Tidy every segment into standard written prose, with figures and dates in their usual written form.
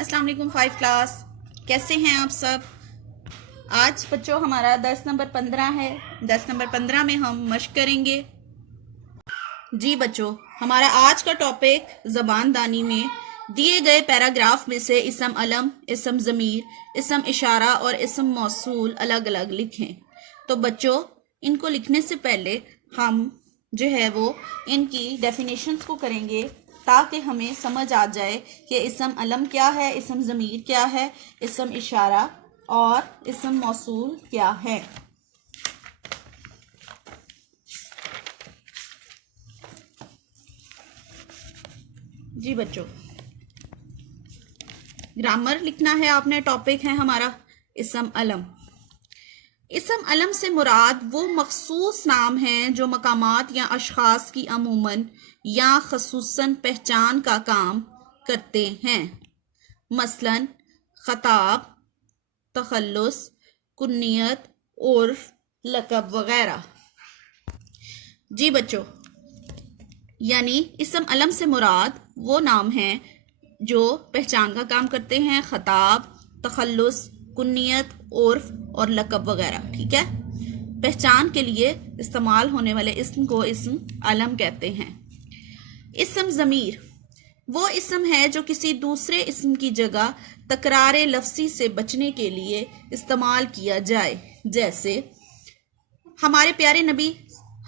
अस्सलाम वालेकुम 5 क्लास, कैसे हैं आप सब। आज बच्चों हमारा दर्स नंबर 15 है। दर्स नंबर 15 में हम मश्क करेंगे। जी बच्चों, हमारा आज का टॉपिक ज़बानदानी में दिए गए पैराग्राफ में से इसम अलम, इसम ज़मीर, इसम इशारा और इसम मौसूल अलग अलग लिखें। तो बच्चों, इनको लिखने से पहले हम जो है वो इनकी डेफिनेशंस को करेंगे ताकि हमें समझ आ जाए कि इसम अलम क्या है, इसम ज़मीर क्या है, इसम इशारा और इसम मौसूल क्या है। जी बच्चों, ग्रामर लिखना है आपने। टॉपिक है हमारा इसम अलम। इसम अलम से मुराद वो मखसूस नाम हैं जो मकामात या अशखास की अमूमन या खसूसन पहचान का काम करते हैं। मसलन खताब, तखल्लुस, कुन्नियत, उर्फ, लकब वगैरह। जी बच्चों, यानी इसम अलम से मुराद वो नाम हैं जो पहचान का काम करते हैं। खताब, तखल्लुस, कुन्नियत, उर्फ और लकब वगैरह। ठीक है, पहचान के लिए इस्तेमाल होने वाले इस्म को इस्म अलम कहते हैं। इस्म ज़मीर वो इस्म है जो किसी दूसरे इस्म की जगह तकरार लफ्ज़ी से बचने के लिए इस्तेमाल किया जाए। जैसे हमारे प्यारे नबी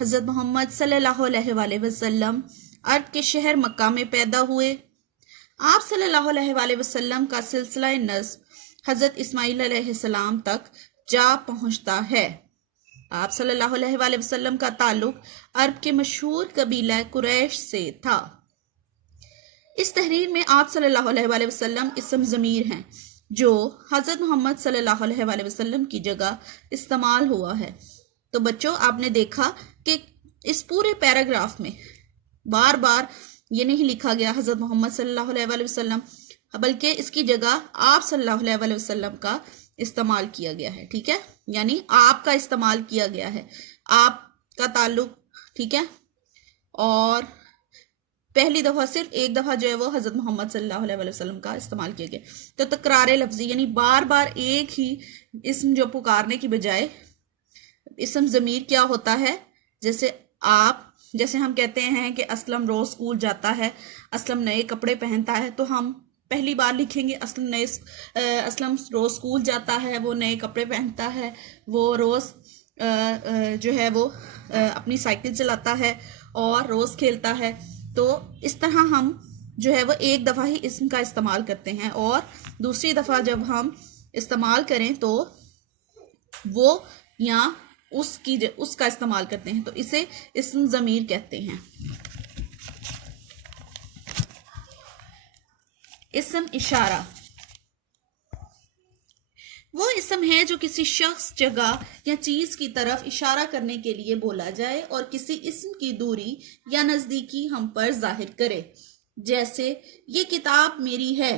हज़रत मोहम्मद सल्लल्लाहु अलैहि वसल्लम अरब के शहर मक्का में पैदा हुए। आप सल्लल्लाहु अलैहि वसल्लम का सिलसिला नस्ब हज़रत इस्माइल अलैहिस्सलाम तक जा पहुंचता है। आप सल्लल्लाहु अलैहि वसल्लम का ताल्लुक अरब के मशहूर कबीला कुरैश से था। इस तहरीर में आप सल्लल्लाहु अलैहि वसल्लम इस्म ज़मीर हैं जो हज़रत मोहम्मद सल्लल्लाहु अलैहि वसल्लम की जगह इस्तेमाल हुआ है। तो बच्चों, आपने देखा कि इस पूरे पैराग्राफ में बार बार ये नहीं लिखा गया हज़रत मोहम्मद सल्लल्लाहु अलैहि वसल्लम, बल्कि इसकी जगह आप सल्लल्लाहु अलैहि वसल्लम का इस्तेमाल किया गया है। ठीक है, यानी आपका इस्तेमाल किया गया है, आपका ताल्लुक। ठीक है, और पहली दफ़ा सिर्फ एक दफ़ा जो है वो हज़रत मोहम्मद सल्लल्लाहु अलैहि वसल्लम का इस्तेमाल किया गया। तो तकरार लफ्ज़ी यानी बार बार एक ही इस्म जो पुकारने की बजाय इस्म ज़मीर क्या होता है। जैसे हम कहते हैं कि असलम रोज़ स्कूल जाता है, असलम नए कपड़े पहनता है, तो हम पहली बार लिखेंगे असलम रोज़ स्कूल जाता है, वो नए कपड़े पहनता है, वो रोज़ जो है वो अपनी साइकिल चलाता है और रोज़ खेलता है। तो इस तरह हम जो है वो एक दफ़ा ही इस्म का इस्तेमाल करते हैं, और दूसरी दफ़ा जब हम इस्तेमाल करें तो वो या उसका इस्तेमाल करते हैं, तो इसे इस्म ज़मीर कहते हैं। इस्म इशारा वो इस्म है जो किसी शख्स, जगह या चीज की तरफ इशारा करने के लिए बोला जाए और किसी इस्म की दूरी या नजदीकी हम पर जाहिर करे। जैसे ये किताब मेरी है,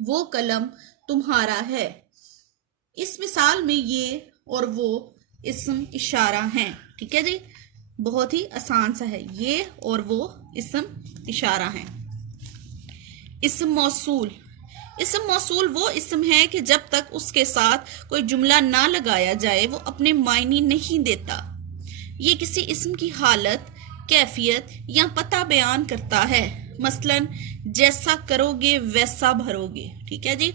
वो कलम तुम्हारा है। इस मिसाल में ये और वो इस्म इशारा हैं। ठीक है जी, बहुत ही आसान सा है, ये और वो इस्म इशारा हैं। इस्म मौसूल वो इस्म है कि जब तक उसके साथ कोई जुमला ना लगाया जाए वो अपने मायने नहीं देता। ये किसी इस्म की हालत, कैफियत या पता बयान करता है। मसलन जैसा करोगे वैसा भरोगे। ठीक है जी,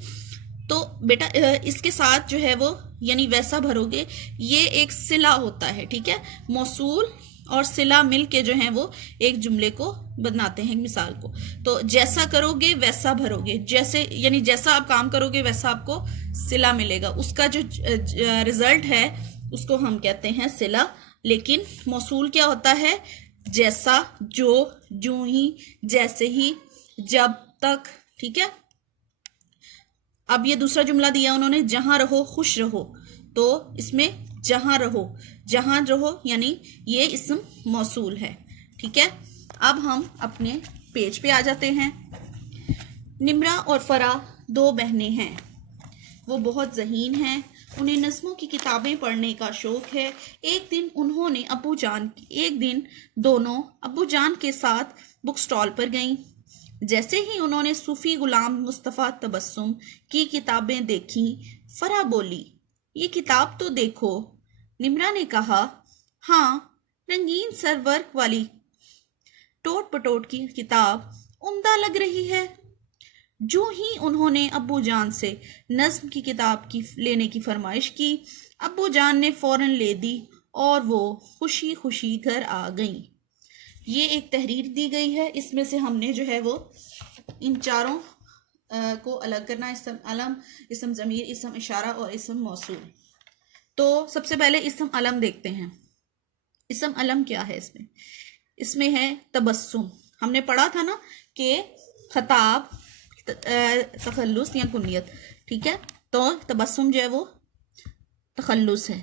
तो बेटा इसके साथ जो है वो यानी वैसा भरोगे, ये एक सिला होता है। ठीक है, मौसूल और सिला मिल के जो है वो एक जुमले को बनाते हैं, मिसाल को। तो जैसा करोगे वैसा भरोगे, जैसे यानी जैसा आप काम करोगे वैसा आपको सिला मिलेगा, उसका जो रिजल्ट है उसको हम कहते हैं सिला। लेकिन मौसूल क्या होता है? जैसा, जो, यूं ही, जैसे ही, जब तक। ठीक है, अब ये दूसरा जुमला दिया उन्होंने, जहां रहो खुश रहो, तो इसमें जहां रहो यानी ये इस्म मौसूल है। ठीक है, अब हम अपने पेज पे आ जाते हैं। निम्रा और फरा दो बहनें हैं, वो बहुत ज़हीन हैं, उन्हें नज़्मों की किताबें पढ़ने का शौक है। एक दिन दोनों अब्बू जान के साथ बुक स्टॉल पर गईं। जैसे ही उन्होंने सूफी गुलाम मुस्तफ़ा तबस्सुम की किताबें देखी, फरा बोली, ये किताब तो देखो। निम्रा ने कहा, हाँ, रंगीन सरवर्क वाली टोट पटोट की किताब उम्दा लग रही है। जो ही उन्होंने अब्बू जान से नज्म की किताब की लेने की फरमाइश की, अब्बू जान ने फौरन ले दी और वो खुशी खुशी घर आ गईं। ये एक तहरीर दी गई है, इसमें से हमने जो है वो इन चारों को अलग करना, इस्म अलम, इस्म ज़मीर, इस्म इशारा और इस्म मौसूल। तो सबसे पहले इस्म अलम देखते हैं। इस्म अलम क्या है? इसमें है तबस्सुम। हमने पढ़ा था ना कि खताब, तखल्लुस या कुनियत, ठीक है। तो तबस्सुम जो है वो तखल्लुस है।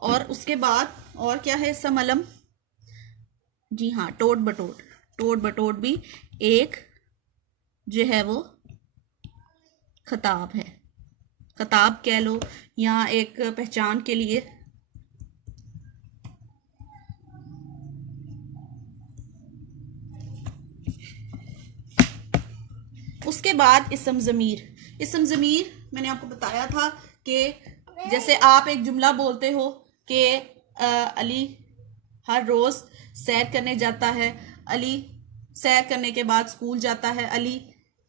और उसके बाद और क्या है इस्म अलम? जी हाँ, टोट बटोट। टोट बटोट भी एक जो है वो खताब है, खताब कह लो या एक पहचान के लिए। उसके बाद इस्म ज़मीर। इस्म ज़मीर मैंने आपको बताया था कि जैसे आप एक जुमला बोलते हो कि अली हर रोज़ सैर करने जाता है, अली सैर करने के बाद स्कूल जाता है, अली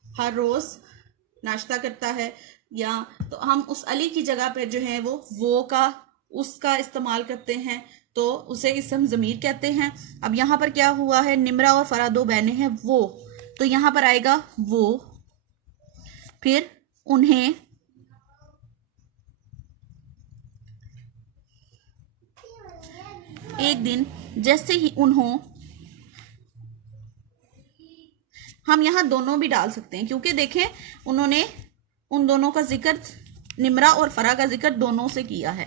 हर रोज़ नाश्ता करता है, या तो हम उस अली की जगह पर जो है वो का उसका इस्तेमाल करते हैं, तो उसे इस्म ज़मीर कहते हैं। अब यहाँ पर क्या हुआ है, निम्रा और फरा दो बहनें हैं, वो, तो यहाँ पर आएगा वो, फिर उन्हें, एक दिन, जैसे ही उन्हों, हम यहां दोनों भी डाल सकते हैं क्योंकि देखें उन्होंने उन दोनों का जिक्र, निम्रा और फरा का जिक्र दोनों से किया है,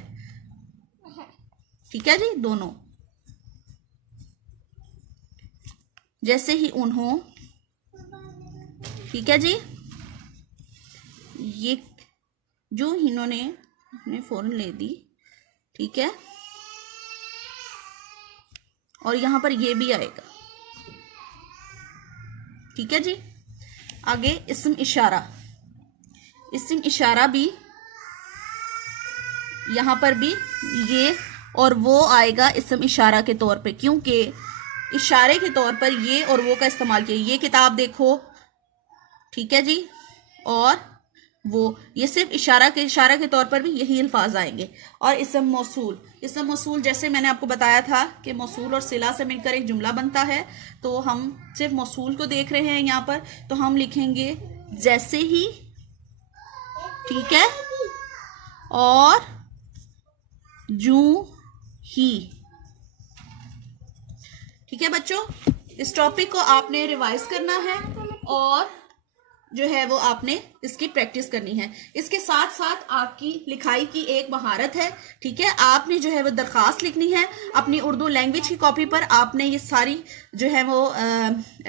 ठीक है जी, दोनों। जैसे ही उन्हों, ठीक है जी, ये जो इन्होंने फौरन ले दी, ठीक है। और यहां पर ये भी आएगा, ठीक है जी। आगे इस्म इशारा। इस्म इशारा भी यहां पर भी ये और वो आएगा इस्म इशारा के तौर पे, क्योंकि इशारे के तौर पर ये और वो का इस्तेमाल किया। ये किताब देखो, ठीक है जी, और वो, ये सिर्फ इशारा के तौर पर भी यही अल्फाज आएंगे। और इस्म मौसूल। इस्म मौसूल जैसे मैंने आपको बताया था कि मौसूल और सिला से मिलकर एक जुमला बनता है, तो हम सिर्फ मौसूल को देख रहे हैं यहाँ पर, तो हम लिखेंगे जैसे ही, ठीक है, और जूं ही, ठीक है बच्चों। इस टॉपिक को आपने रिवाइज करना है और जो है वो आपने इसकी प्रैक्टिस करनी है। इसके साथ साथ आपकी लिखाई की एक महारत है, ठीक है। आपने जो है वो दरखास्त लिखनी है अपनी उर्दू लैंग्वेज की कॉपी पर। आपने ये सारी जो है वो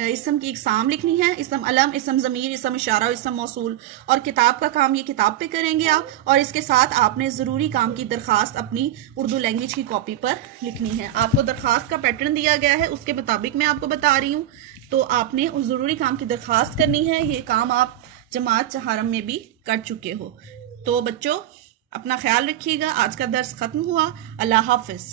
इस्म की इकसाम लिखनी है, इस्म अलम, इस्म ज़मीर, इस्म इशारा, इस्म मौसूल, और किताब का काम ये किताब पे करेंगे आप। और इसके साथ आपने ज़रूरी काम की दरखास्त अपनी उर्दू लैंग्वेज की कॉपी पर लिखनी है। आपको दरखास्त का पैटर्न दिया गया है, उसके मुताबिक मैं आपको बता रही हूँ, तो आपने उस ज़रूरी काम की दरखास्त करनी है। ये काम आप जमात चहारम में भी कर चुके हो। तो बच्चों अपना ख्याल रखिएगा। आज का दर्स ख़त्म हुआ। अल्लाह हाफिज़।